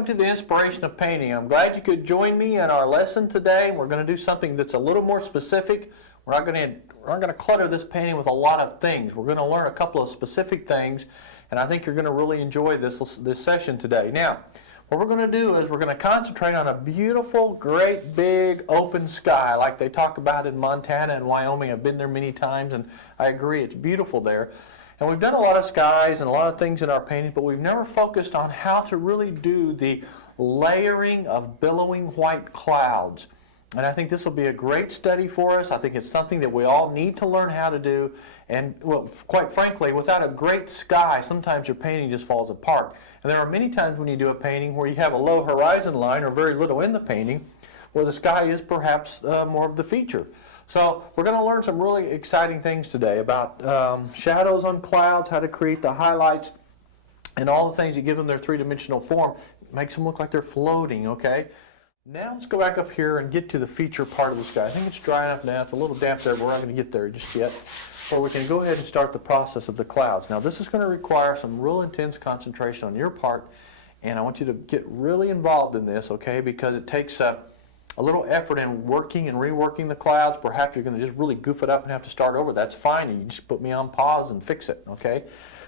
welcome to the Inspiration of Painting. I'm glad you could join me in our lesson today. We're going to do something that's a little more specific. We're not going to clutter this painting with a lot of things. We're going to learn a couple of specific things, and I think you're going to really enjoy this session today. Now, what we're going to do is we're going to concentrate on a beautiful, great, big, open sky like they talk about in Montana and Wyoming. I've been there many times, and I agree, it's beautiful there. And we've done a lot of skies and a lot of things in our paintings, but we've never focused on how to really do the layering of billowing white clouds. And I think this will be a great study for us. I think it's something that we all need to learn how to do. And, well, quite frankly, without a great sky, sometimes your painting just falls apart. And there are many times when you do a painting where you have a low horizon line or very little in the painting, where the sky is perhaps more of the feature. So we're going to learn some really exciting things today about shadows on clouds, how to create the highlights, and all the things that give them their three-dimensional form. Makes them look like they're floating, okay? Now let's go back up here and get to the feature part of the sky. I think it's dry enough now. It's a little damp there, but we're not going to get there just yet. Or we can go ahead and start the process of the clouds. Now this is going to require some real intense concentration on your part, and I want you to get really involved in this, okay? Because it takes a little effort in working and reworking the clouds. Perhaps you're going to just really goof it up and have to start over. That's fine. You just put me on pause and fix it, okay?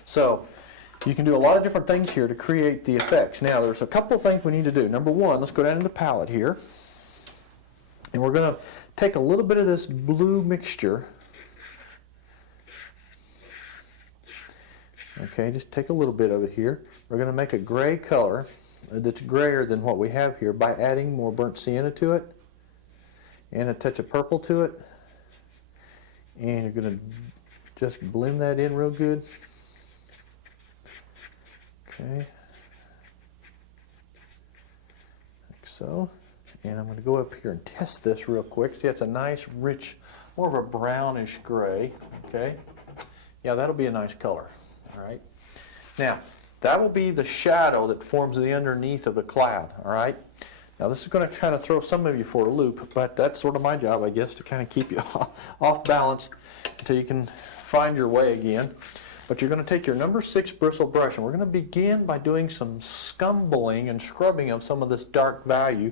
So you can do a lot of different things here to create the effects. Now, there's a couple of things we need to do. Number one, let's go down to the palette here. And we're going to take a little bit of this blue mixture. Okay, just take a little bit of it here. We're going to make a gray color that's grayer than what we have here by adding more burnt sienna to it and a touch of purple to it, and you're going to just blend that in real good. Okay, like so. And I'm going to go up here and test this real quick. See, it's a nice rich, more of a brownish gray. Okay, yeah, that'll be a nice color. All right, now that will be the shadow that forms the underneath of the cloud, all right? Now this is going to kind of throw some of you for a loop, but that's sort of my job, I guess, to kind of keep you off balance until you can find your way again. But you're going to take your number 6 bristle brush, and we're going to begin by doing some scumbling and scrubbing of some of this dark value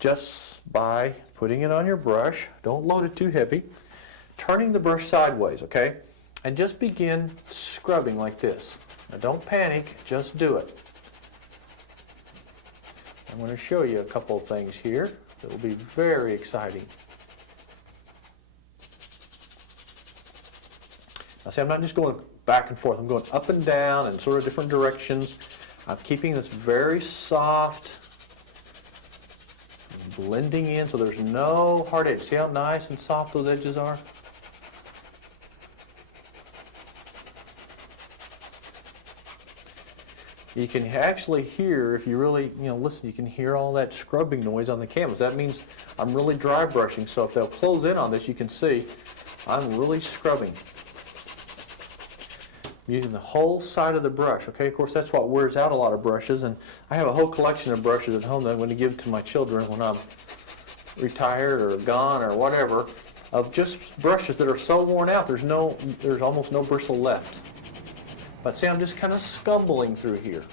just by putting it on your brush. Don't load it too heavy. Turning the brush sideways, okay? And just begin scrubbing like this. Now don't panic, just do it. I'm going to show you a couple of things here that will be very exciting. Now see, I'm not just going back and forth, I'm going up and down in sort of different directions. I'm keeping this very soft, blending in so there's no hard edge. See how nice and soft those edges are? You can actually hear, if you really, listen, you can hear all that scrubbing noise on the canvas. That means I'm really dry brushing, so if they'll close in on this, you can see I'm really scrubbing. Using the whole side of the brush, okay? Of course, that's what wears out a lot of brushes, and I have a whole collection of brushes at home that I'm going to give to my children when I'm retired or gone or whatever, of just brushes that are so worn out, there's almost no bristle left. But see, I'm just kind of scumbling through here.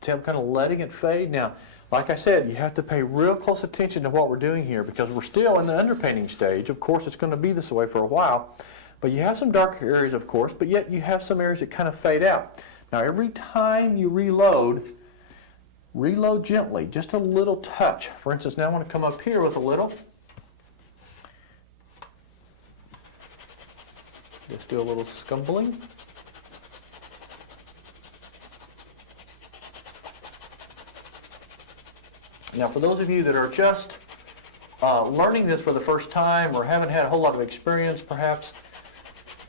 See, I'm kind of letting it fade. Now, like I said, you have to pay real close attention to what we're doing here because we're still in the underpainting stage. Of course, it's going to be this way for a while. But you have some darker areas, of course, but yet you have some areas that kind of fade out. Now, every time you reload gently, just a little touch. For instance, now I want to come up here with a little. Just do a little scumbling. Now, for those of you that are just learning this for the first time or haven't had a whole lot of experience, perhaps,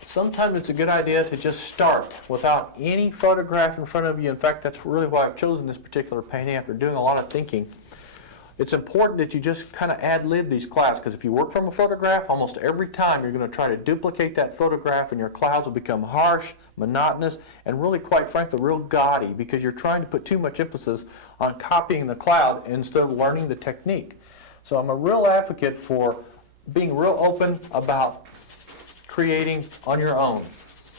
sometimes it's a good idea to just start without any photograph in front of you. In fact, that's really why I've chosen this particular painting after doing a lot of thinking. It's important that you just kind of ad-lib these clouds because if you work from a photograph, almost every time you're going to try to duplicate that photograph and your clouds will become harsh, monotonous, and really, quite frankly, real gaudy because you're trying to put too much emphasis on copying the cloud instead of learning the technique. So I'm a real advocate for being real open about creating on your own,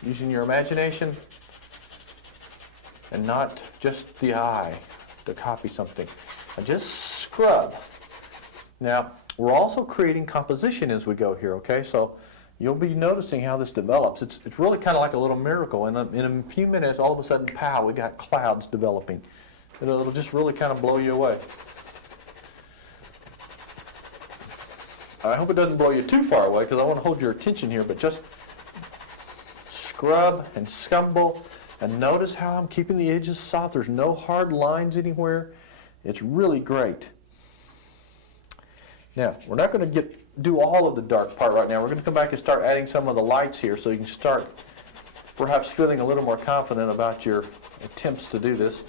using your imagination and not just the eye to copy something. And just scrub. Now, we're also creating composition as we go here, okay? So you'll be noticing how this develops. It's really kind of like a little miracle. In a few minutes, all of a sudden, pow, we got clouds developing. It'll just really kind of blow you away. I hope it doesn't blow you too far away because I want to hold your attention here, but just scrub and scumble and notice how I'm keeping the edges soft. There's no hard lines anywhere. It's really great. Now, we're not going to do all of the dark part right now. We're going to come back and start adding some of the lights here so you can start perhaps feeling a little more confident about your attempts to do this.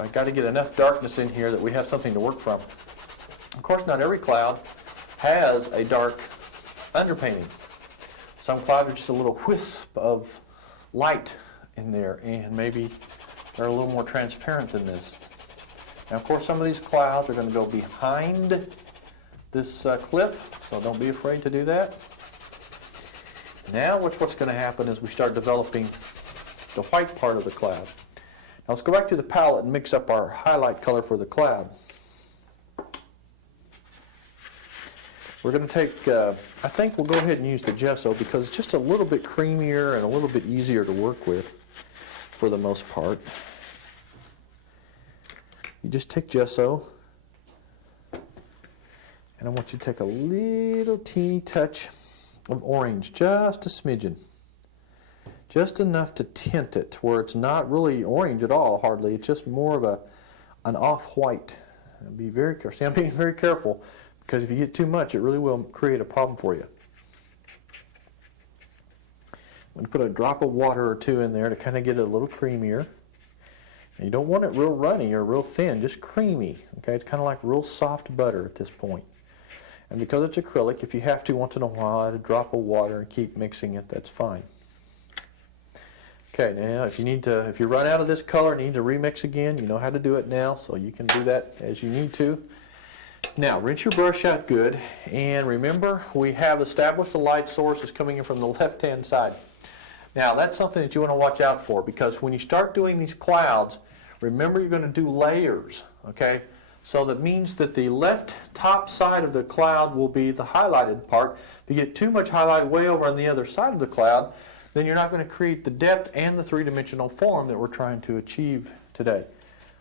I've got to get enough darkness in here that we have something to work from. Of course, not every cloud has a dark underpainting. Some clouds are just a little wisp of light in there, and maybe they're a little more transparent than this. Now, of course, some of these clouds are going to go behind this cliff, so don't be afraid to do that. Now, what's going to happen is we start developing the white part of the cloud. Now, let's go back to the palette and mix up our highlight color for the cloud. We're going to take, I think we'll go ahead and use the gesso because it's just a little bit creamier and a little bit easier to work with for the most part. You just take gesso, and I want you to take a little teeny touch of orange, just a smidgen. Just enough to tint it where it's not really orange at all, hardly. It's just more of an off-white. Be very careful. See, I'm being very careful because if you get too much, it really will create a problem for you. I'm going to put a drop of water or two in there to kind of get it a little creamier. And you don't want it real runny or real thin, just creamy. Okay, it's kind of like real soft butter at this point. And because it's acrylic, if you have to once in a while, add a drop of water and keep mixing it, that's fine. Okay, now if you run out of this color and need to remix again, you know how to do it now, so you can do that as you need to. Now, rinse your brush out good, and remember, we have established a light source is coming in from the left-hand side. Now, that's something that you want to watch out for, because when you start doing these clouds, remember you're going to do layers, okay? So that means that the left top side of the cloud will be the highlighted part. If you get too much highlight way over on the other side of the cloud, then you're not going to create the depth and the three-dimensional form that we're trying to achieve today.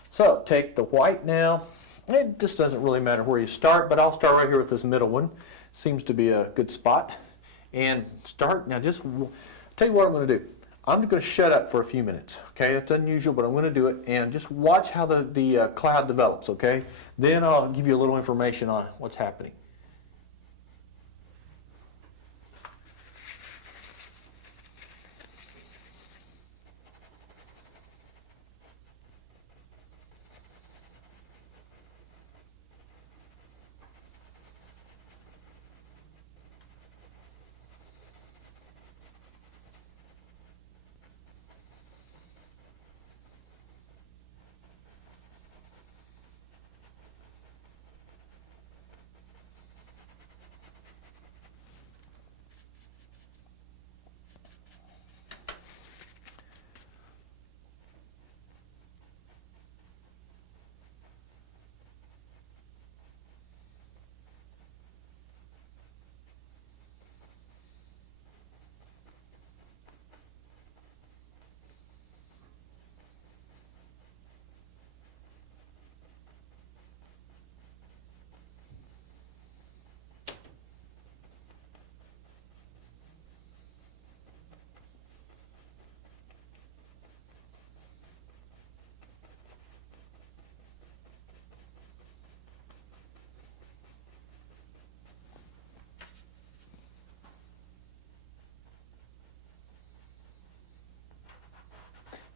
So, take the white now. It just doesn't really matter where you start, but I'll start right here with this middle one. Seems to be a good spot. And start, now just, tell you what I'm going to do. I'm going to shut up for a few minutes, okay? That's unusual, but I'm going to do it, and just watch how the cloud develops, okay? Then I'll give you a little information on what's happening.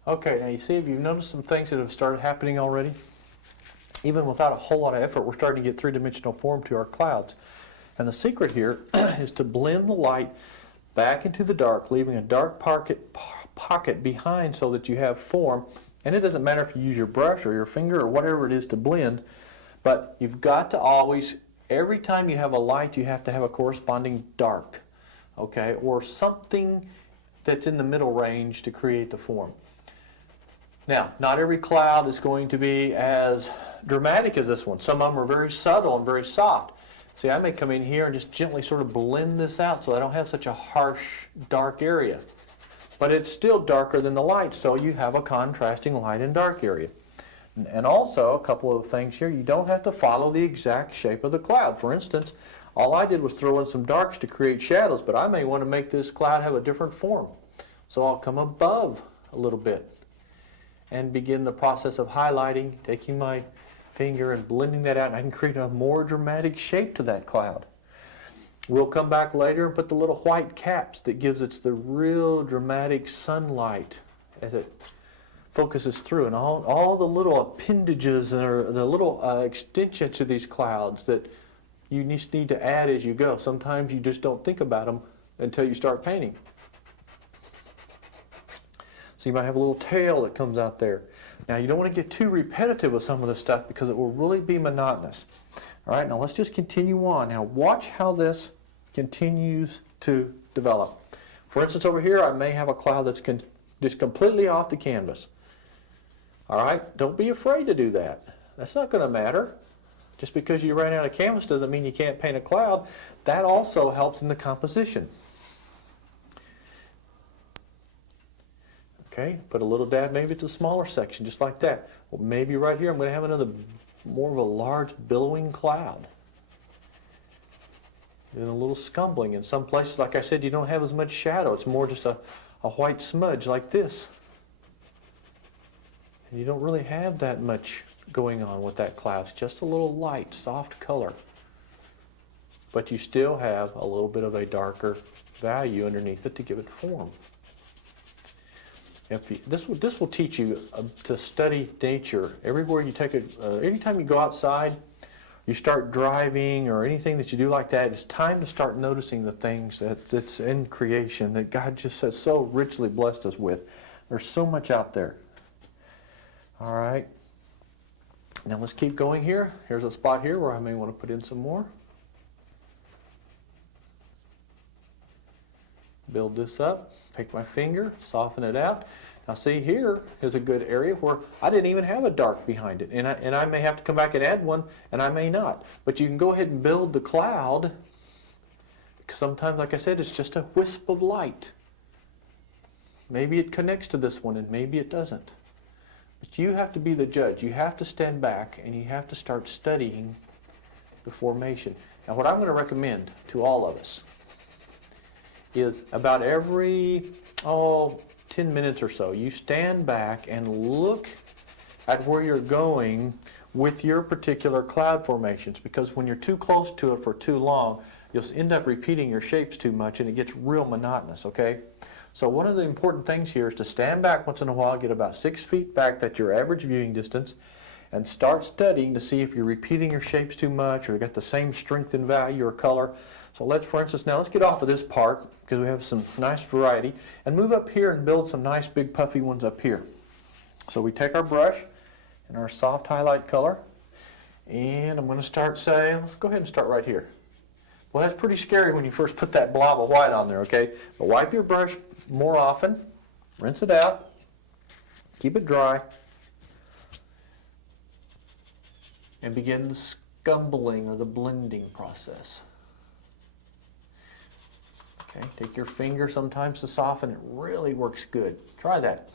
Okay, now you see, if you've noticed some things that have started happening already, even without a whole lot of effort, we're starting to get three-dimensional form to our clouds. And the secret here is to blend the light back into the dark, leaving a dark pocket behind so that you have form. And it doesn't matter if you use your brush or your finger or whatever it is to blend, but you've got to always, every time you have a light, you have to have a corresponding dark. okay, or something that's in the middle range to create the form. Now, not every cloud is going to be as dramatic as this one. Some of them are very subtle and very soft. See, I may come in here and just gently sort of blend this out so I don't have such a harsh, dark area. But it's still darker than the light, so you have a contrasting light and dark area. And also, a couple of things here, you don't have to follow the exact shape of the cloud. For instance, all I did was throw in some darks to create shadows, but I may want to make this cloud have a different form. So I'll come above a little bit and begin the process of highlighting, taking my finger and blending that out, and I can create a more dramatic shape to that cloud. We'll come back later and put the little white caps that gives it the real dramatic sunlight as it focuses through, and all the little appendages or the little extensions to these clouds that you just need to add as you go. Sometimes you just don't think about them until you start painting. So you might have a little tail that comes out there. Now you don't want to get too repetitive with some of this stuff because it will really be monotonous. All right, now let's just continue on. Now watch how this continues to develop. For instance, over here I may have a cloud that's just completely off the canvas. All right, don't be afraid to do that. That's not going to matter. Just because you ran out of canvas doesn't mean you can't paint a cloud. That also helps in the composition. Okay, put a little dab, maybe it's a smaller section, just like that. Well, maybe right here I'm going to have another, more of a large billowing cloud. And a little scumbling. In some places, like I said, you don't have as much shadow. It's more just a white smudge like this. And you don't really have that much going on with that cloud. It's just a little light, soft color. But you still have a little bit of a darker value underneath it to give it form. This will teach you to study nature. Everywhere you take anytime you go outside, you start driving or anything that you do like that, it's time to start noticing the things that's in creation that God just has so richly blessed us with. There's so much out there. All right. Now let's keep going here. Here's a spot here where I may want to put in some more. Build this up. Take my finger, soften it out. Now see, here is a good area where I didn't even have a dark behind it. And I may have to come back and add one, and I may not. But you can go ahead and build the cloud. Because sometimes, like I said, it's just a wisp of light. Maybe it connects to this one, and maybe it doesn't. But you have to be the judge. You have to stand back, and you have to start studying the formation. Now what I'm going to recommend to all of us is about every 10 minutes or so, you stand back and look at where you're going with your particular cloud formations, because when you're too close to it for too long, you'll end up repeating your shapes too much and it gets real monotonous, okay? So one of the important things here is to stand back once in a while, get about 6 feet back, that's your average viewing distance, and start studying to see if you're repeating your shapes too much or you got the same strength and value or color. So for instance, now let's get off of this part because we have some nice variety and move up here and build some nice big puffy ones up here. So we take our brush and our soft highlight color, and I'm going to start saying, let's go ahead and start right here. Well, that's pretty scary when you first put that blob of white on there, okay? But wipe your brush more often, rinse it out, keep it dry, and begin the scumbling or the blending process. Okay, take your finger sometimes to soften. It really works good. Try that.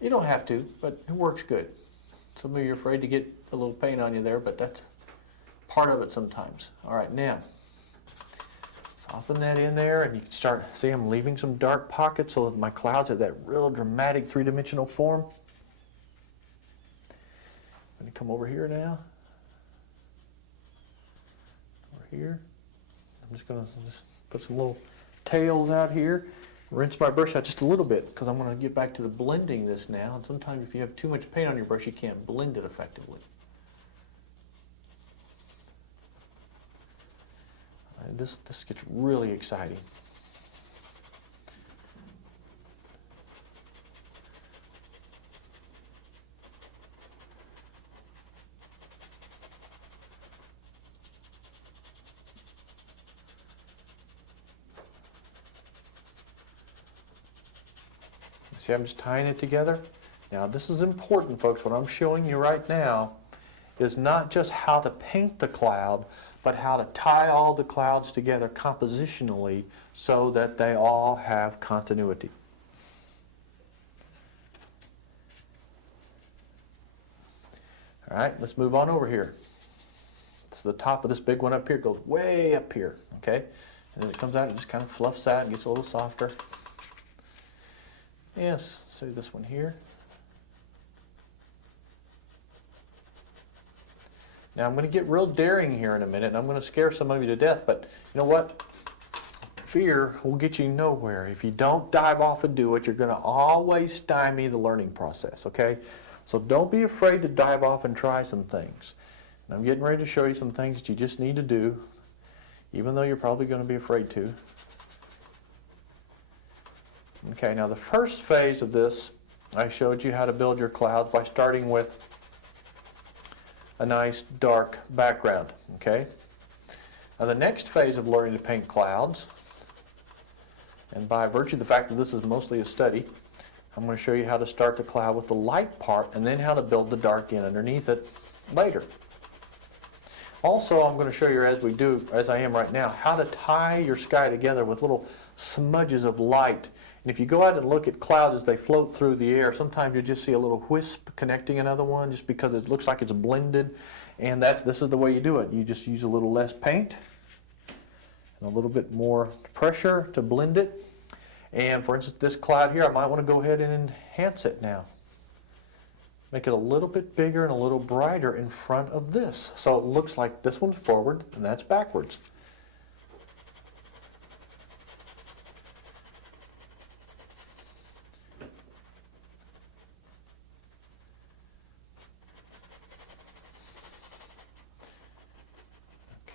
You don't have to, but it works good. Some of you are afraid to get a little paint on you there, but that's part of it sometimes. All right, now soften that in there, and you can start. See, I'm leaving some dark pockets so that my clouds have that real dramatic three-dimensional form. I'm going to come over here now. Over here. I'm just going to put some little tails out here. Rinse my brush out just a little bit because I'm going to get back to the blending this now. And sometimes if you have too much paint on your brush, you can't blend it effectively. This gets really exciting. See, I'm just tying it together. Now, this is important, folks. What I'm showing you right now is not just how to paint the cloud, but how to tie all the clouds together compositionally so that they all have continuity. All right, let's move on over here. So the top of this big one up here goes way up here, okay? And then it comes out and just kind of fluffs out and gets a little softer. Yes, see this one here. Now I'm going to get real daring here in a minute, and I'm going to scare some of you to death, but you know what? Fear will get you nowhere. If you don't dive off and do it, you're going to always stymie the learning process, okay? So don't be afraid to dive off and try some things. And I'm getting ready to show you some things that you just need to do, even though you're probably going to be afraid to. Okay, now the first phase of this, I showed you how to build your clouds by starting with a nice dark background, okay? Now the next phase of learning to paint clouds, and by virtue of the fact that this is mostly a study, I'm going to show you how to start the cloud with the light part and then how to build the dark in underneath it later. Also, I'm going to show you, as I am right now, how to tie your sky together with little smudges of light. And if you go out and look at clouds as they float through the air, sometimes you just see a little wisp connecting another one just because it looks like it's blended. And this is the way you do it. You just use a little less paint and a little bit more pressure to blend it. And for instance, this cloud here, I might want to go ahead and enhance it now. Make it a little bit bigger and a little brighter in front of this. So it looks like this one's forward and that's backwards.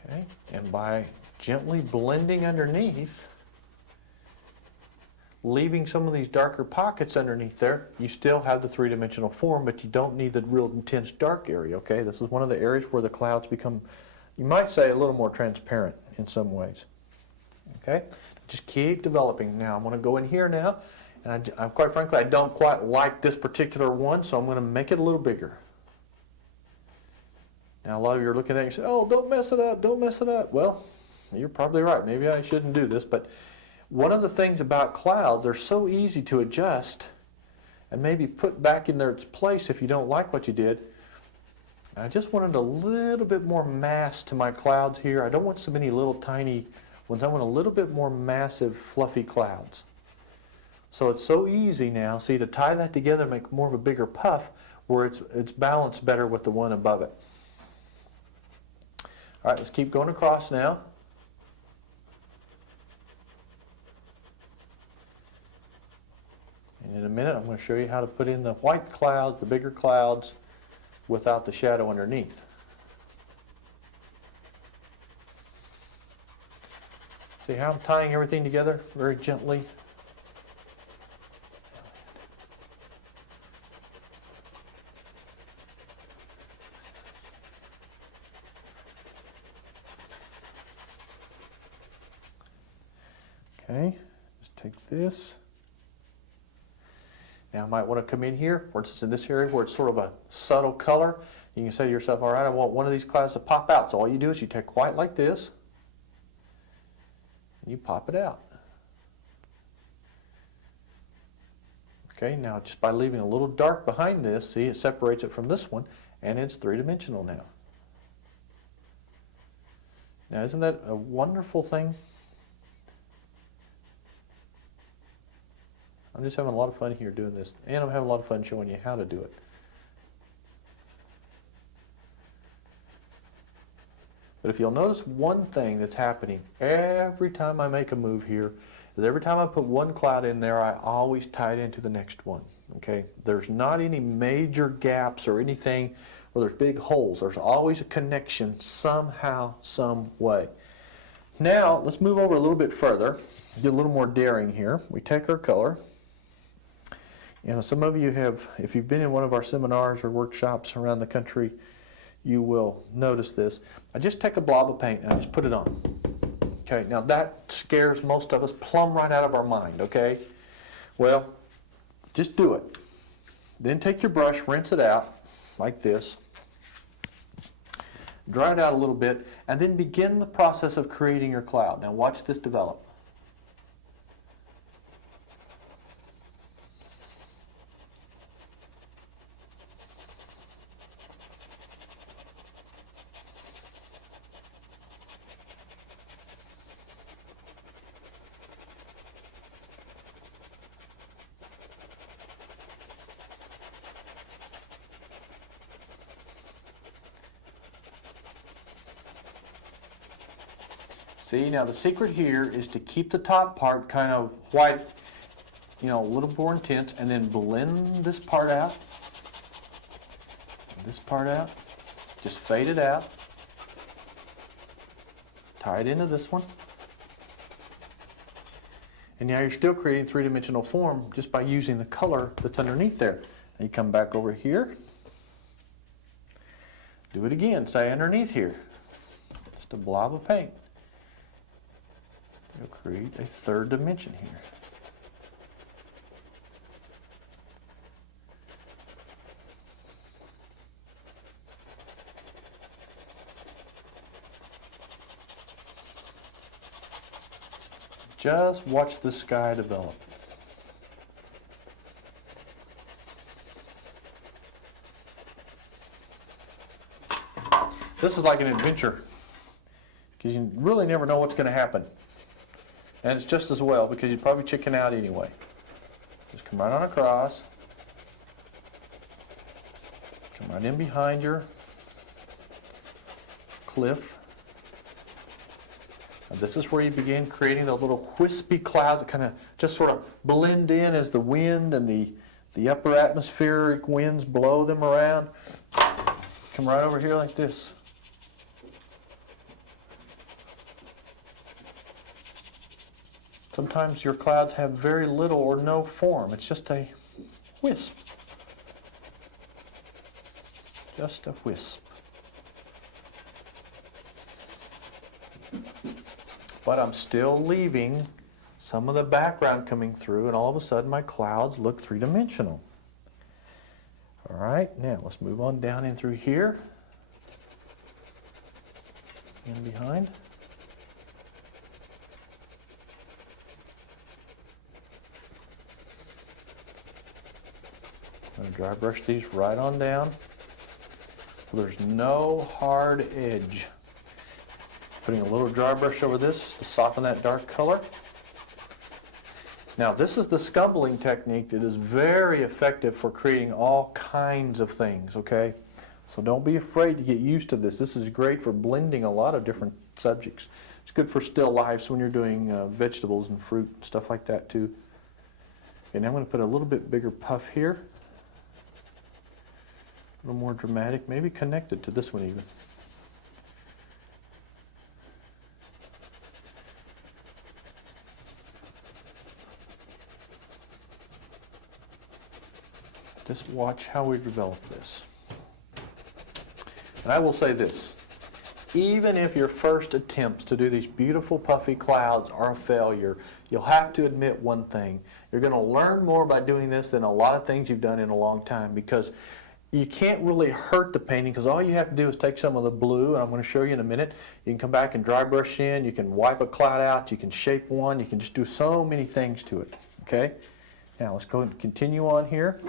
Okay, and by gently blending underneath, leaving some of these darker pockets underneath there, you still have the three-dimensional form, but you don't need the real intense dark area, okay? This is one of the areas where the clouds become, you might say, a little more transparent in some ways, okay? Just keep developing. Now, I'm going to go in here now, and quite frankly, I don't quite like this particular one, so I'm going to make it a little bigger. Now, a lot of you are looking at it and say, oh, don't mess it up, don't mess it up. Well, you're probably right. Maybe I shouldn't do this, but one of the things about clouds, they're so easy to adjust and maybe put back in their place if you don't like what you did. I just wanted a little bit more mass to my clouds here. I don't want so many little tiny ones. I want a little bit more massive, fluffy clouds. So it's so easy now, see, to tie that together and make more of a bigger puff where it's balanced better with the one above it. All right, let's keep going across now. And in a minute, I'm going to show you how to put in the white clouds, the bigger clouds, without the shadow underneath. See how I'm tying everything together very gently? Okay, just take this. Now I might want to come in here, for instance in this area where it's sort of a subtle color. You can say to yourself, all right, I want one of these clouds to pop out. So all you do is you take white like this, and you pop it out. Okay, now just by leaving a little dark behind this, see, it separates it from this one, and it's three-dimensional now. Now isn't that a wonderful thing? I'm just having a lot of fun here doing this, and I'm having a lot of fun showing you how to do it. But if you'll notice one thing that's happening every time I make a move here, is every time I put one cloud in there, I always tie it into the next one. Okay? There's not any major gaps or anything where there's big holes. There's always a connection somehow, some way. Now, let's move over a little bit further, get a little more daring here. We take our color. You know, some of you have, if you've been in one of our seminars or workshops around the country, you will notice this. I just take a blob of paint and I just put it on. Okay, now that scares most of us plumb right out of our mind, okay? Well, Just do it. Then take your brush, rinse it out like this. Dry it out a little bit, and then begin the process of creating your cloud. Now watch this develop. See, now the secret here is to keep the top part kind of white, a little more intense, and then blend this part out, and this part out, just fade it out, tie it into this one, and now you're still creating three-dimensional form just by using the color that's underneath there. And you come back over here, do it again, say underneath here, just a blob of paint. You'll create a third dimension here. Just watch the sky develop. This is like an adventure, because you really never know what's going to happen. And it's just as well, because you'd probably chicken out anyway. Just come right on across. Come right in behind your cliff. And this is where you begin creating those little wispy clouds that kind of just sort of blend in as the wind and the upper atmospheric winds blow them around. Come right over here like this. Sometimes your clouds have very little or no form. It's just a wisp. Just a wisp. But I'm still leaving some of the background coming through, and all of a sudden my clouds look three-dimensional. All right, now let's move on down in through here. In behind. I'm going to dry brush these right on down. There's no hard edge. Putting a little dry brush over this to soften that dark color. Now this is the scumbling technique that is very effective for creating all kinds of things, okay? So don't be afraid to get used to this. This is great for blending a lot of different subjects. It's good for still lifes when you're doing vegetables and fruit and stuff like that too. And I'm going to put a little bit bigger puff here. A little more dramatic, maybe connected to this one even. Just watch how we develop this. And I will say this, even if your first attempts to do these beautiful puffy clouds are a failure, you'll have to admit one thing. You're going to learn more by doing this than a lot of things you've done in a long time, because you can't really hurt the painting, because all you have to do is take some of the blue, and I'm going to show you in a minute. You can come back and dry brush in, you can wipe a cloud out, you can shape one, you can just do so many things to it. Okay? Now let's go ahead and continue on here.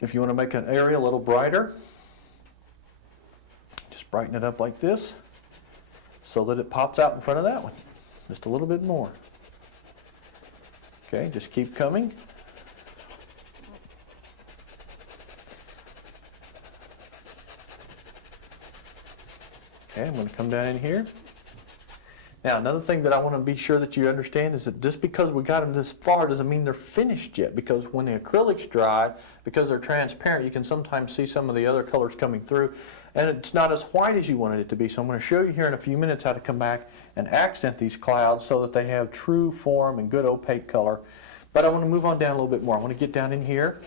If you want to make an area a little brighter, just brighten it up like this so that it pops out in front of that one. Just a little bit more. Okay, just keep coming. Okay, I'm going to come down in here. Now, another thing that I want to be sure that you understand is that just because we got them this far doesn't mean they're finished yet, because when the acrylics dry, because they're transparent, you can sometimes see some of the other colors coming through, and it's not as white as you wanted it to be. So I'm going to show you here in a few minutes how to come back and accent these clouds so that they have true form and good opaque color. But I want to move on down a little bit more. I want to get down in here.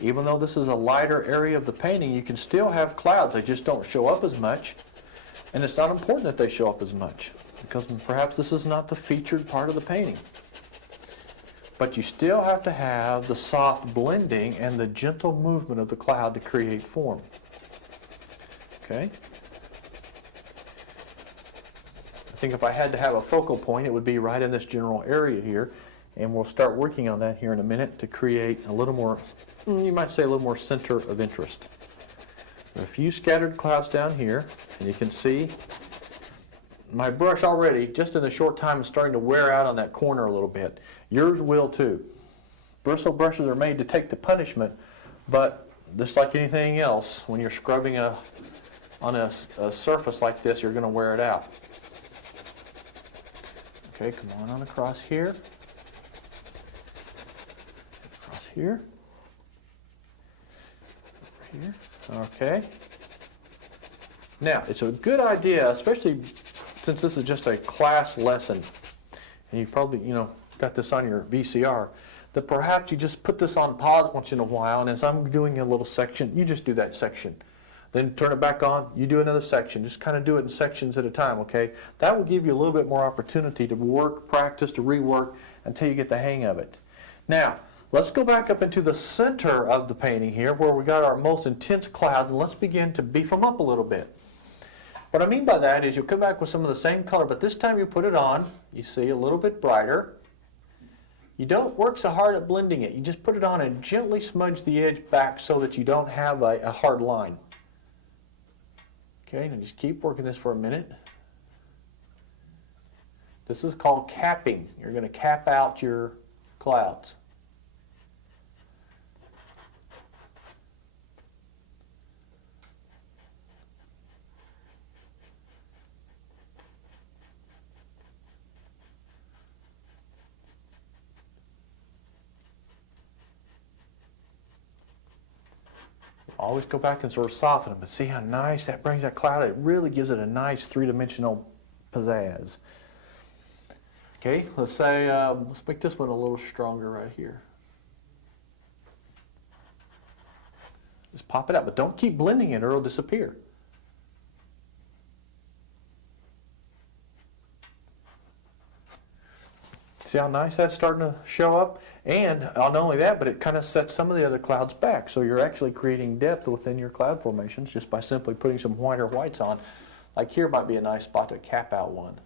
Even though this is a lighter area of the painting, you can still have clouds. They just don't show up as much. And it's not important that they show up as much, because perhaps this is not the featured part of the painting. but you still have to have the soft blending and the gentle movement of the cloud to create form. Okay? I think if I had to have a focal point, it would be right in this general area here, and we'll start working on that here in a minute to create a little more, you might say a little more center of interest. A few scattered clouds down here, and you can see my brush already, just in a short time, is starting to wear out on that corner a little bit. Yours will too. Bristle brushes are made to take the punishment, but just like anything else, when you're scrubbing on a surface like this, you're going to wear it out. Okay, come on across here. Across here. Over here. Okay. Now, it's a good idea, especially since this is just a class lesson, and you've probably, got this on your VCR, that perhaps you just put this on pause once in a while, and as I'm doing a little section, you just do that section. Then turn it back on, you do another section. Just kind of do it in sections at a time, okay? That will give you a little bit more opportunity to work, practice, to rework until you get the hang of it. Now, let's go back up into the center of the painting here where we got our most intense clouds, and let's begin to beef them up a little bit. What I mean by that is you'll come back with some of the same color, but this time you put it on, you see a little bit brighter. You don't work so hard at blending it. You just put it on and gently smudge the edge back so that you don't have a hard line. Okay, now just keep working this for a minute. This is called capping. You're going to cap out your clouds. Always go back and sort of soften them, but see how nice that brings that cloud. It really gives it a nice three-dimensional pizzazz. Okay, let's say, let's make this one a little stronger right here. Just pop it out, but don't keep blending it or it'll disappear. See how nice that's starting to show up? And not only that, but it kind of sets some of the other clouds back. So you're actually creating depth within your cloud formations just by simply putting some whiter whites on. Like here might be a nice spot to cap out one.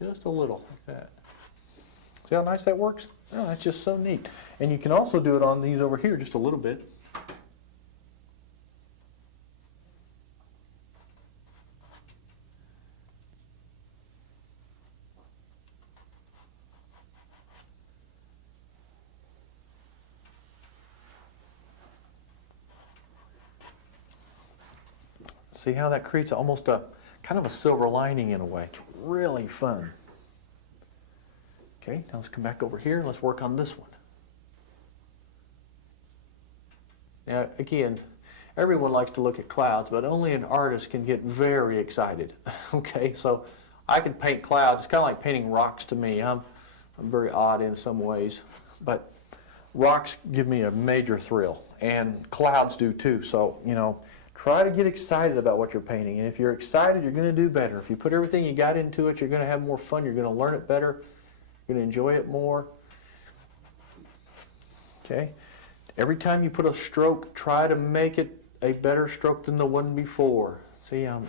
Just a little like that. See how nice that works? Oh, that's just so neat. And you can also do it on these over here just a little bit. See how that creates almost a kind of a silver lining in a way. It's really fun. Okay, now let's come back over here and let's work on this one. Now again, everyone likes to look at clouds, but only an artist can get very excited. Okay, so I can paint clouds. It's kind of like painting rocks to me. I'm very odd in some ways, but rocks give me a major thrill, and clouds do too. So, try to get excited about what you're painting, and if you're excited, you're going to do better. If you put everything you got into it, you're going to have more fun. You're going to learn it better. You're going to enjoy it more. Okay? Every time you put a stroke, try to make it a better stroke than the one before. See, I'm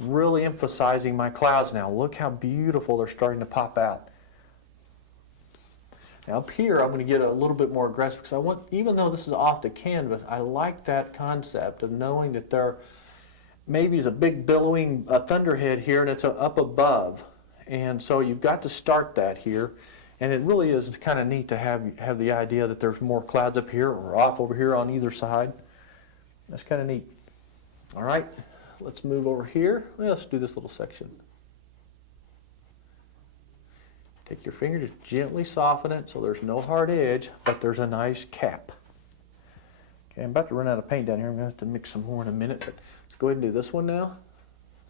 really emphasizing my clouds now. Look how beautiful they're starting to pop out. Now up here, I'm going to get a little bit more aggressive because I want, even though this is off the canvas, I like that concept of knowing that there maybe is a big billowing thunderhead here and it's up above. And so you've got to start that here. And it really is kind of neat to have the idea that there's more clouds up here or off over here on either side. That's kind of neat. All right, let's move over here. Let's do this little section. Take your finger, just gently soften it so there's no hard edge, but there's a nice cap. Okay, I'm about to run out of paint down here. I'm going to have to mix some more in a minute, but let's go ahead and do this one now.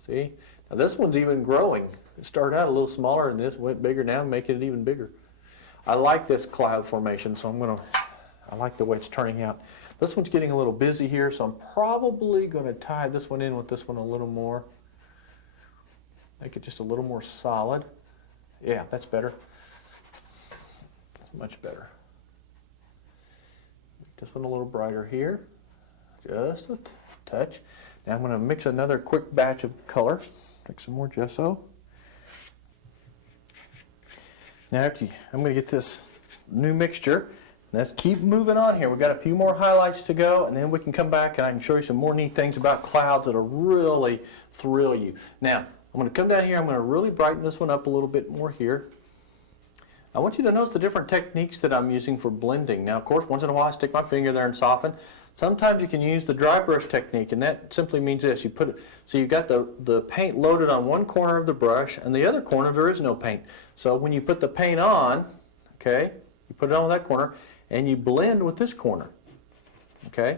See? Now this one's even growing. It started out a little smaller and this went bigger now, making it even bigger. I like this cloud formation, so I like the way it's turning out. This one's getting a little busy here, so I'm probably going to tie this one in with this one a little more. Make it just a little more solid. Yeah, that's better. That's much better. Make this one a little brighter here. Just a touch. Now I'm going to mix another quick batch of color. Take some more gesso. Now I'm going to get this new mixture. Let's keep moving on here. We've got a few more highlights to go, and then we can come back and I can show you some more neat things about clouds that'll really thrill you. Now, I'm going to come down here. I'm going to really brighten this one up a little bit more here. I want you to notice the different techniques that I'm using for blending. Now, of course, once in a while I stick my finger there and soften. Sometimes you can use the dry brush technique, and that simply means this. You put it, so you've got the paint loaded on one corner of the brush, and the other corner there is no paint. So when you put the paint on, okay, you put it on with that corner, and you blend with this corner, okay?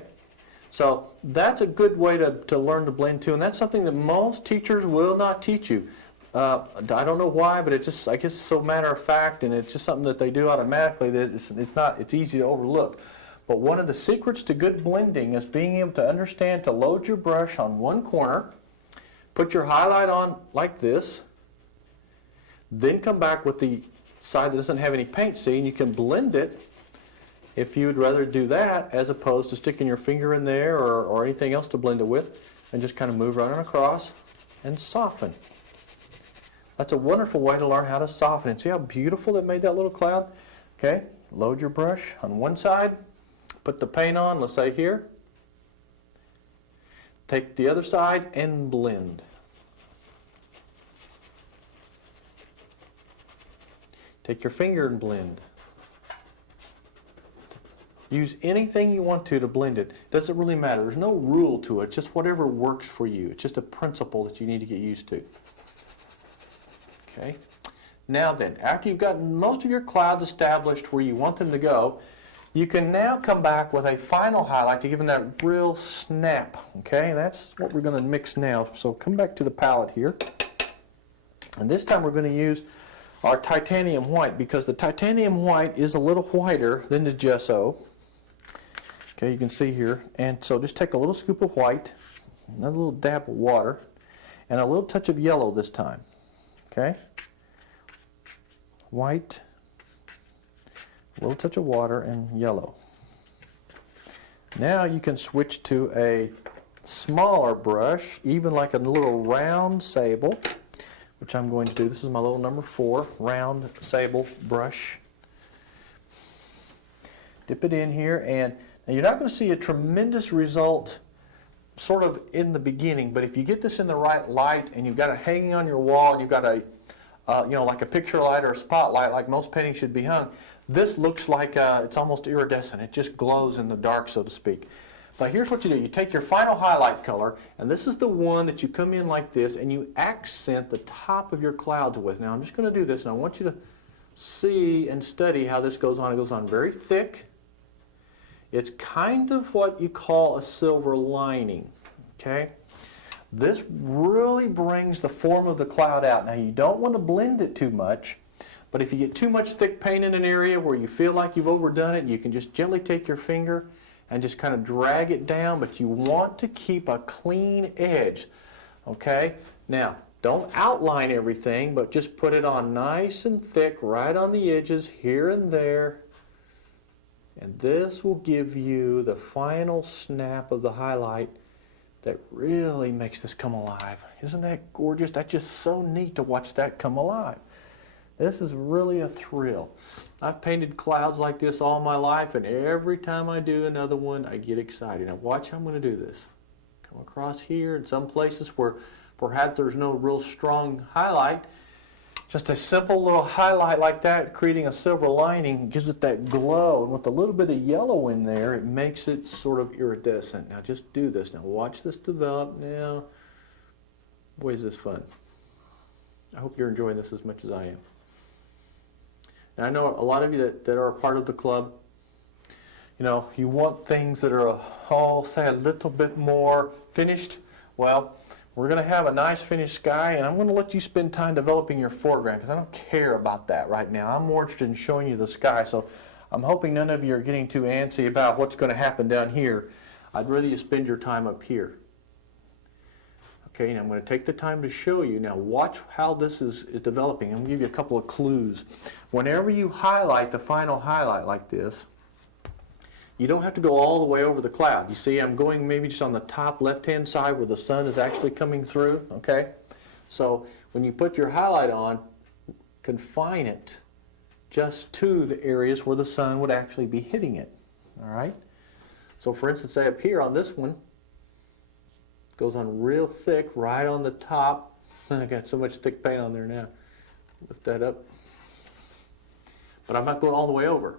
So that's a good way to learn to blend too, and that's something that most teachers will not teach you. I don't know why, but it's just, I guess it's so matter of fact, and it's just something that they do automatically that it's easy to overlook. But one of the secrets to good blending is being able to understand to load your brush on one corner, put your highlight on like this, then come back with the side that doesn't have any paint, see, and you can blend it if you would rather do that as opposed to sticking your finger in there or anything else to blend it with, and just kind of move right on across and soften. That's a wonderful way to learn how to soften. And see how beautiful it made that little cloud? Okay, load your brush on one side, put the paint on, let's say here. Take the other side and blend. Take your finger and blend. Use anything you want to blend it. Doesn't really matter. There's no rule to it. Just whatever works for you. It's just a principle that you need to get used to. Okay. Now then, after you've gotten most of your clouds established where you want them to go, you can now come back with a final highlight to give them that real snap. Okay, that's what we're going to mix now. So come back to the palette here. And this time we're going to use our titanium white, because the titanium white is a little whiter than the gesso. Okay, you can see here. And so just take a little scoop of white, another little dab of water, and a little touch of yellow this time. Okay? White, a little touch of water, and yellow. Now you can switch to a smaller brush, even like a little round sable, which I'm going to do. This is my little number 4 round sable brush. Dip it in here, and now you're not going to see a tremendous result sort of in the beginning, but if you get this in the right light and you've got it hanging on your wall, and you've got a like a picture light or a spotlight, like most paintings should be hung, this looks like it's almost iridescent. It just glows in the dark, so to speak. But here's what you do. You take your final highlight color, and this is the one that you come in like this, and you accent the top of your clouds with. Now I'm just going to do this, and I want you to see and study how this goes on. It goes on very thick. It's kind of what you call a silver lining. Okay? This really brings the form of the cloud out. Now you don't want to blend it too much, but if you get too much thick paint in an area where you feel like you've overdone it, you can just gently take your finger and just kind of drag it down, but you want to keep a clean edge. Okay? Now, don't outline everything, but just put it on nice and thick right on the edges here and there. And this will give you the final snap of the highlight that really makes this come alive. Isn't that gorgeous? That's just so neat to watch that come alive. This is really a thrill. I've painted clouds like this all my life, and every time I do another one, I get excited. Now watch how I'm going to do this. Come across here in some places where perhaps there's no real strong highlight. Just a simple little highlight like that, creating a silver lining, gives it that glow. And with a little bit of yellow in there, it makes it sort of iridescent. Now just do this. Now watch this develop. Now, boy, is this fun. I hope you're enjoying this as much as I am. And I know a lot of you that are a part of the club, you know, you want things that are, say, a little bit more finished. Well, we're going to have a nice finished sky, and I'm going to let you spend time developing your foreground, because I don't care about that right now. I'm more interested in showing you the sky, so I'm hoping none of you are getting too antsy about what's going to happen down here. I'd rather you spend your time up here. Okay, and I'm going to take the time to show you. Now watch how this is developing. I'm going to give you a couple of clues. Whenever you highlight the final highlight like this, you don't have to go all the way over the cloud. You see, I'm going maybe just on the top left-hand side where the sun is actually coming through, okay? So when you put your highlight on, confine it just to the areas where the sun would actually be hitting it, all right? So for instance, say up here on this one, goes on real thick right on the top. I got so much thick paint on there now. Lift that up. But I'm not going all the way over.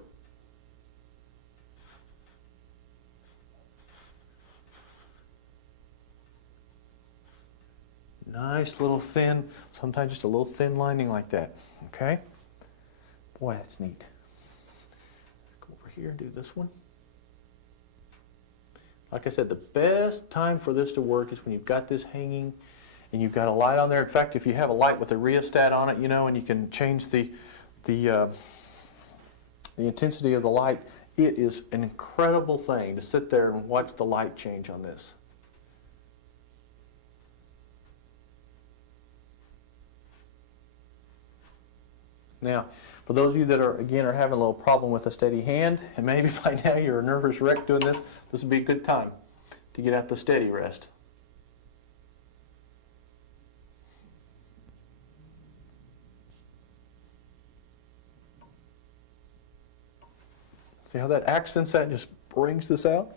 Nice little thin, sometimes just a little thin lining like that. Okay? Boy, that's neat. Go over here and do this one. Like I said, the best time for this to work is when you've got this hanging and you've got a light on there. In fact, if you have a light with a rheostat on it, you know, and you can change the intensity of the light, it is an incredible thing to sit there and watch the light change on this. Now, for those of you that are having a little problem with a steady hand, and maybe by now you're a nervous wreck doing this, this would be a good time to get out the steady rest. See how that accents that and just brings this out?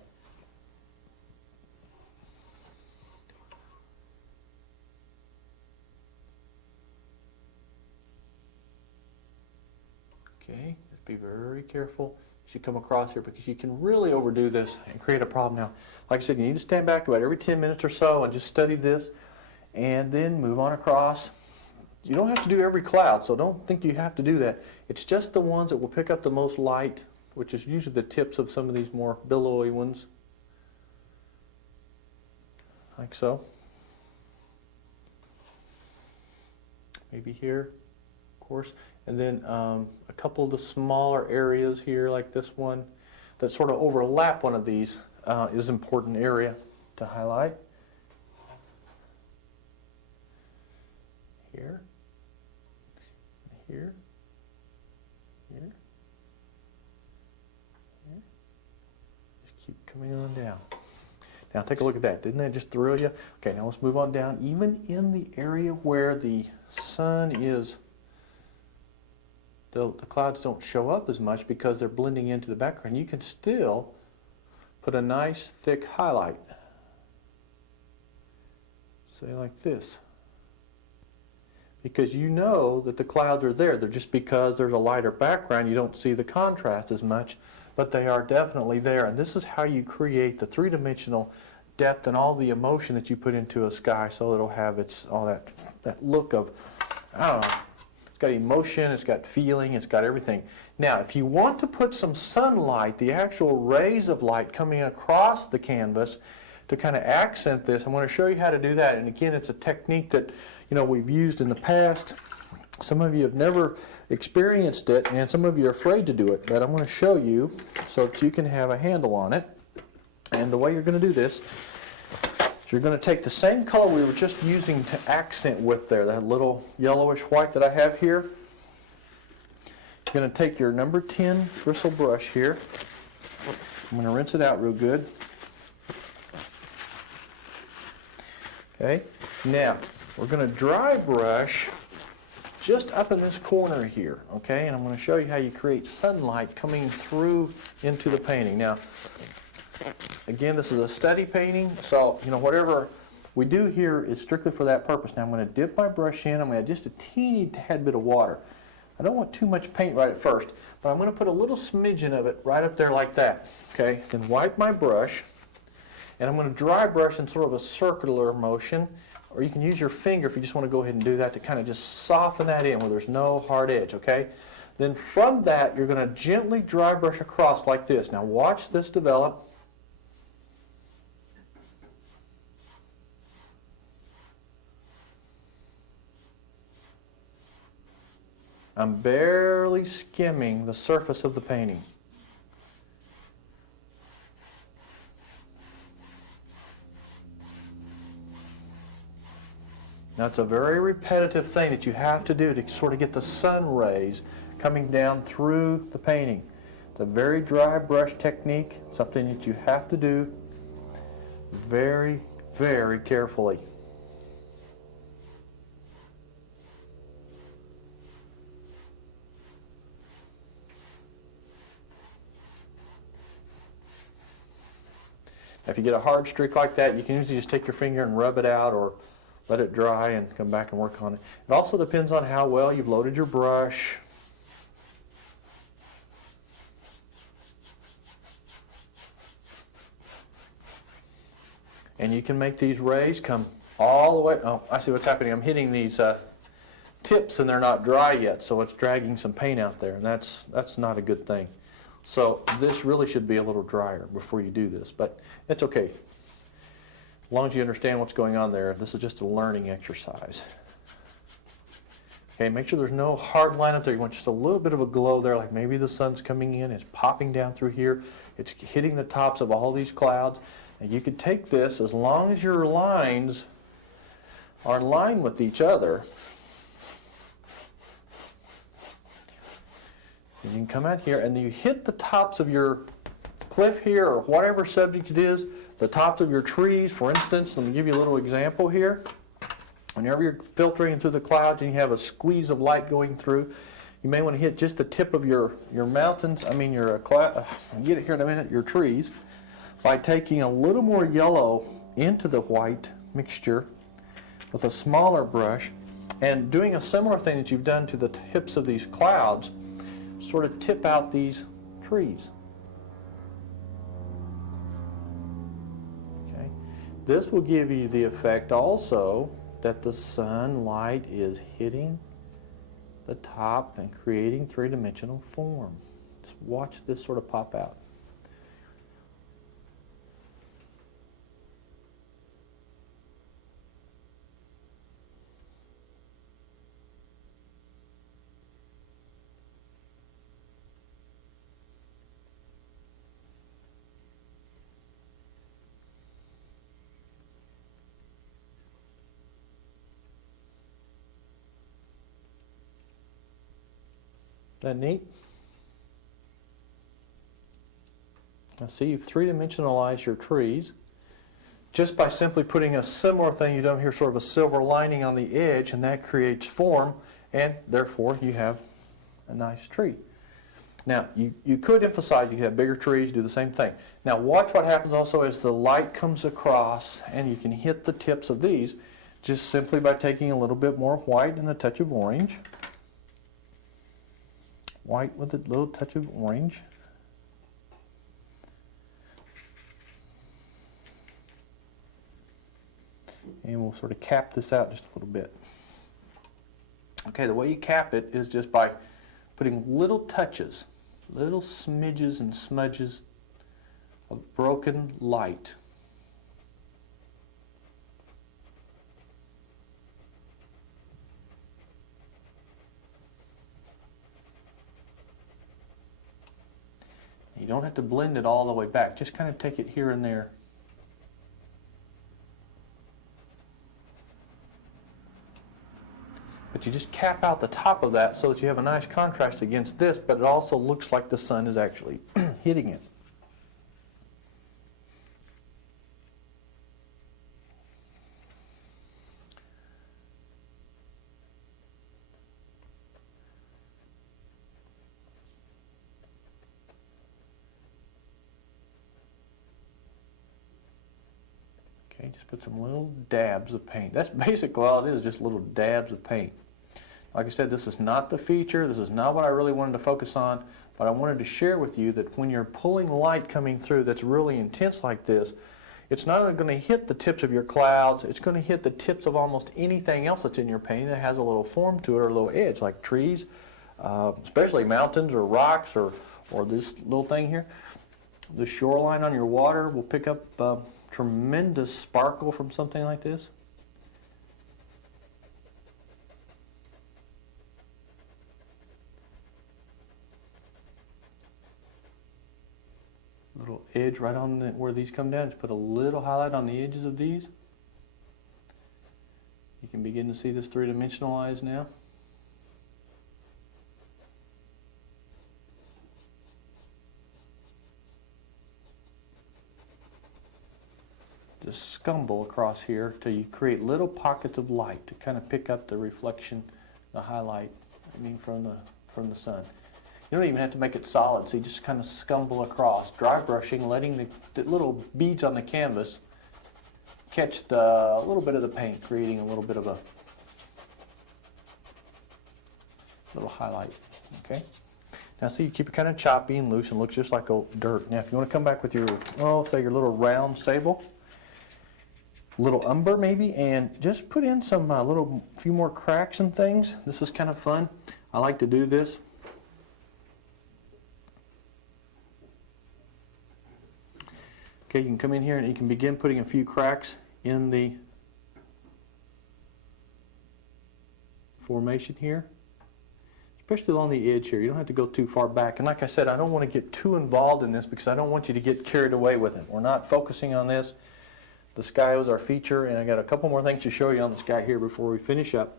Okay, just be very careful as you come across here because you can really overdo this and create a problem. Now, like I said, you need to stand back about every 10 minutes or so and just study this and then move on across. You don't have to do every cloud, so don't think you have to do that. It's just the ones that will pick up the most light, which is usually the tips of some of these more billowy ones, like so. Maybe here, of course. And then a couple of the smaller areas here, like this one, that sort of overlap one of these is an important area to highlight. Here, here, here, here. Just keep coming on down. Now take a look at that. Didn't that just thrill you? Okay, now let's move on down. Even in the area where the sun is, the clouds don't show up as much because they're blending into the background. You can still put a nice thick highlight. Say like this. Because you know that the clouds are there. They're just because there's a lighter background, you don't see the contrast as much, but they are definitely there. And this is how you create the three-dimensional depth and all the emotion that you put into a sky so it'll have all that look of, I don't know, it's got emotion, it's got feeling, it's got everything. Now, if you want to put some sunlight, the actual rays of light coming across the canvas to kind of accent this, I'm going to show you how to do that. And again, it's a technique that we've used in the past. Some of you have never experienced it, and some of you are afraid to do it. But I'm going to show you so that you can have a handle on it. And the way you're going to do this is you're going to take the same color we were just using to accent with there, that little yellowish white that I have here. You're going to take your number 10 bristle brush here. I'm going to rinse it out real good. Okay, now we're going to dry brush just up in this corner here, okay? And I'm going to show you how you create sunlight coming through into the painting. Now, again, this is a study painting, so whatever we do here is strictly for that purpose. Now I'm going to dip my brush in. I'm going to add just a teeny tad bit of water. I don't want too much paint right at first, but I'm going to put a little smidgen of it right up there like that, okay? Then wipe my brush. And I'm going to dry brush in sort of a circular motion, or you can use your finger if you just want to go ahead and do that to kind of just soften that in where there's no hard edge, okay? Then from that, you're going to gently dry brush across like this. Now watch this develop. I'm barely skimming the surface of the painting. Now it's a very repetitive thing that you have to do to sort of get the sun rays coming down through the painting. It's a very dry brush technique, something that you have to do very, very carefully. If you get a hard streak like that, you can usually just take your finger and rub it out or let it dry and come back and work on it. It also depends on how well you've loaded your brush. And you can make these rays come all the way. Oh, I see what's happening. I'm hitting these tips and they're not dry yet, so it's dragging some paint out there, and that's not a good thing. So this really should be a little drier before you do this, but it's okay. As long as you understand what's going on there, this is just a learning exercise. Okay, make sure there's no hard line up there. You want just a little bit of a glow there, like maybe the sun's coming in, it's popping down through here, it's hitting the tops of all these clouds. And you can take this, as long as your lines are in line with each other, you can come out here and you hit the tops of your cliff here, or whatever subject it is, the tops of your trees, for instance. Let me give you a little example here. Whenever you're filtering through the clouds and you have a squeeze of light going through, you may want to hit just the tip of your mountains, I'll get it here in a minute, your trees, by taking a little more yellow into the white mixture with a smaller brush and doing a similar thing that you've done to the tips of these clouds, sort of tip out these trees. Okay. This will give you the effect also that the sunlight is hitting the top and creating three-dimensional form. Just watch this sort of pop out. Isn't that neat? Now see, you've three-dimensionalized your trees just by simply putting a similar thing you've done here, sort of a silver lining on the edge, and that creates form, and therefore you have a nice tree. Now, you could emphasize you could have bigger trees, do the same thing. Now watch what happens also as the light comes across, and you can hit the tips of these just simply by taking a little bit more white and a touch of orange. White with a little touch of orange. And we'll sort of cap this out just a little bit. Okay, the way you cap it is just by putting little touches, little smidges and smudges of broken light. You don't have to blend it all the way back. Just kind of take it here and there. But you just cap out the top of that so that you have a nice contrast against this, but it also looks like the sun is actually hitting it. Okay, just put some little dabs of paint. That's basically all it is, just little dabs of paint. Like I said, this is not the feature, this is not what I really wanted to focus on, but I wanted to share with you that when you're pulling light coming through that's really intense like this, it's not only going to hit the tips of your clouds, it's going to hit the tips of almost anything else that's in your painting that has a little form to it or a little edge, like trees, especially mountains or rocks or this little thing here. The shoreline on your water will pick up tremendous sparkle from something like this. Little edge right on where these come down. Just put a little highlight on the edges of these. You can begin to see this three-dimensionalized now. Just scumble across here till you create little pockets of light to kind of pick up the reflection, the highlight, from the sun. You don't even have to make it solid, so you just kind of scumble across, dry brushing, letting the little beads on the canvas catch a little bit of the paint, creating a little bit of a little highlight. Okay. Now see, you keep it kind of choppy and loose and looks just like old dirt. Now if you want to come back with your, say your little round sable, little umber maybe, and just put in some few more cracks and things. This is kind of fun. I like to do this. Okay, you can come in here and you can begin putting a few cracks in the formation here, especially along the edge here. You don't have to go too far back. And like I said, I don't want to get too involved in this because I don't want you to get carried away with it. We're not focusing on this. The sky was our feature, and I got a couple more things to show you on the sky here before we finish up.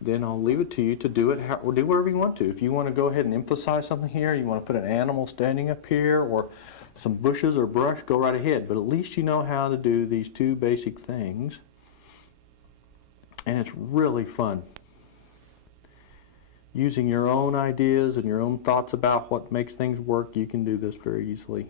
Then I'll leave it to you to do it, or do whatever you want to. If you want to go ahead and emphasize something here, you want to put an animal standing up here, or some bushes or brush, go right ahead. But at least you know how to do these two basic things, and it's really fun. Using your own ideas and your own thoughts about what makes things work, you can do this very easily.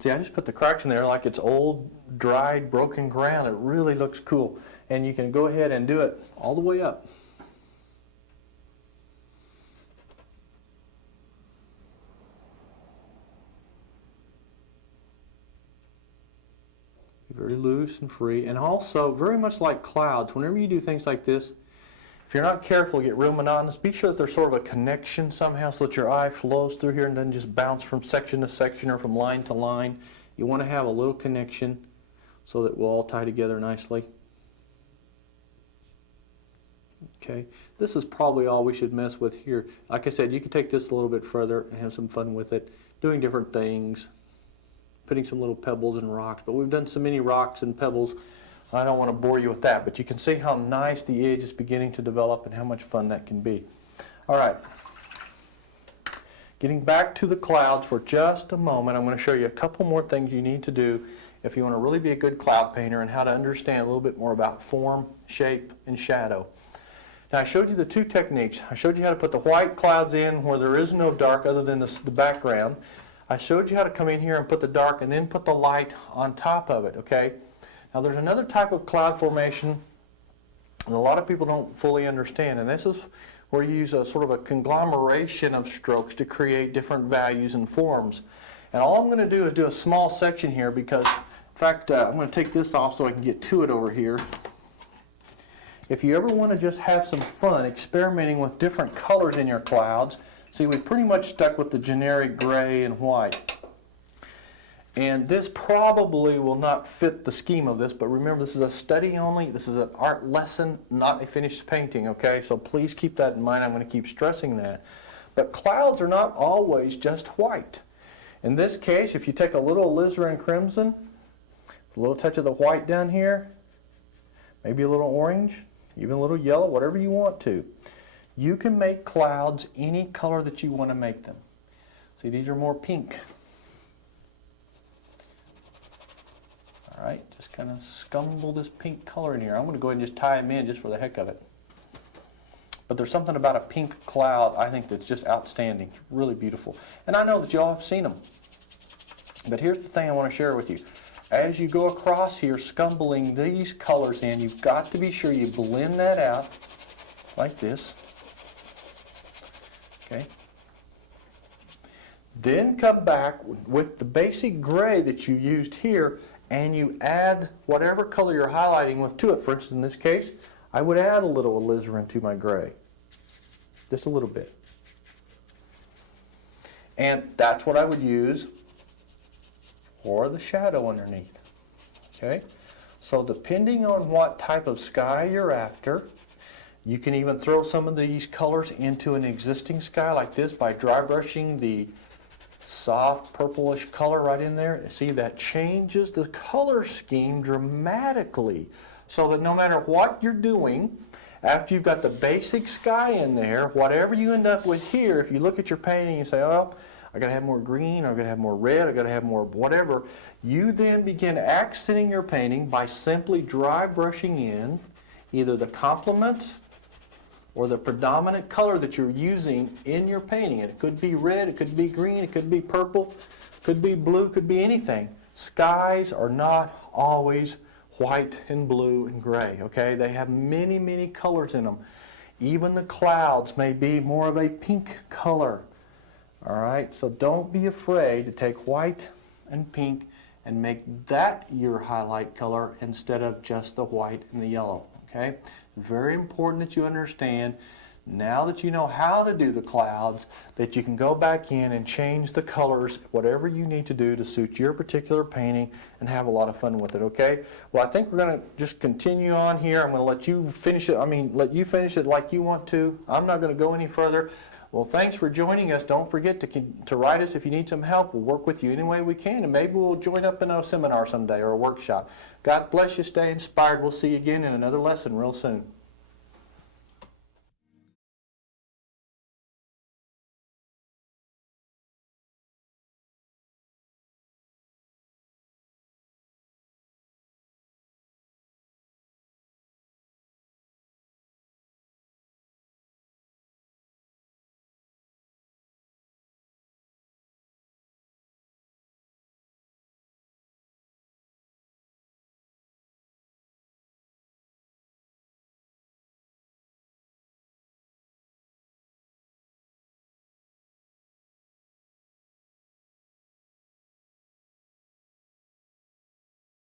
See, I just put the cracks in there like it's old, dried, broken ground. It really looks cool. And you can go ahead and do it all the way up. Very loose and free. And also, very much like clouds, whenever you do things like this, if you're not careful, you get real monotonous. Be sure that there's sort of a connection somehow so that your eye flows through here and doesn't just bounce from section to section or from line to line. You want to have a little connection so that we'll all tie together nicely. Okay, this is probably all we should mess with here. Like I said, you can take this a little bit further and have some fun with it, doing different things, putting some little pebbles and rocks. But we've done so many rocks and pebbles, I don't want to bore you with that, but you can see how nice the edge is beginning to develop and how much fun that can be. All right, getting back to the clouds for just a moment, I'm going to show you a couple more things you need to do if you want to really be a good cloud painter and how to understand a little bit more about form, shape, and shadow. Now I showed you the two techniques. I showed you how to put the white clouds in where there is no dark other than the background. I showed you how to come in here and put the dark and then put the light on top of it, okay? Now there's another type of cloud formation that a lot of people don't fully understand, and this is where you use a sort of a conglomeration of strokes to create different values and forms. And all I'm going to do is do a small section here because, in fact, I'm going to take this off so I can get to it over here. If you ever want to just have some fun experimenting with different colors in your clouds, see, we pretty much stuck with the generic gray and white. And this probably will not fit the scheme of this, but remember, this is a study only. This is an art lesson, not a finished painting, okay? So please keep that in mind. I'm going to keep stressing that. But clouds are not always just white. In this case, if you take a little alizarin crimson, a little touch of the white down here, maybe a little orange, even a little yellow, whatever you want to, you can make clouds any color that you want to make them. See, these are more pink. All right, just kind of scumble this pink color in here. I'm going to go ahead and just tie them in just for the heck of it. But there's something about a pink cloud I think that's just outstanding. It's really beautiful. And I know that you all have seen them. But here's the thing I want to share with you. As you go across here, scumbling these colors in, you've got to be sure you blend that out like this. Okay. Then come back with the basic gray that you used here, and you add whatever color you're highlighting with to it. For instance, in this case, I would add a little alizarin to my gray. Just a little bit. And that's what I would use for the shadow underneath. Okay? So depending on what type of sky you're after, you can even throw some of these colors into an existing sky like this by dry brushing the soft purplish color right in there. See, that changes the color scheme dramatically, so that no matter what you're doing, after you've got the basic sky in there, whatever you end up with here, if you look at your painting and you say, oh, I gotta have more green, I gotta have more red, I gotta have more whatever, you then begin accenting your painting by simply dry brushing in either the complements or the predominant color that you're using in your painting. And it could be red, it could be green, it could be purple, it could be blue, it could be anything. Skies are not always white and blue and gray, okay? They have many, many colors in them. Even the clouds may be more of a pink color. All right, so don't be afraid to take white and pink and make that your highlight color instead of just the white and the yellow, okay? Very important that you understand, now that you know how to do the clouds, that you can go back in and change the colors, whatever you need to do to suit your particular painting, and have a lot of fun with it, okay? Well, I think we're going to just continue on here. I'm going to let you finish it, let you finish it like you want to. I'm not going to go any further. Well, thanks for joining us. Don't forget to write us if you need some help. We'll work with you any way we can, and maybe we'll join up in a seminar someday or a workshop. God bless you. Stay inspired. We'll see you again in another lesson real soon.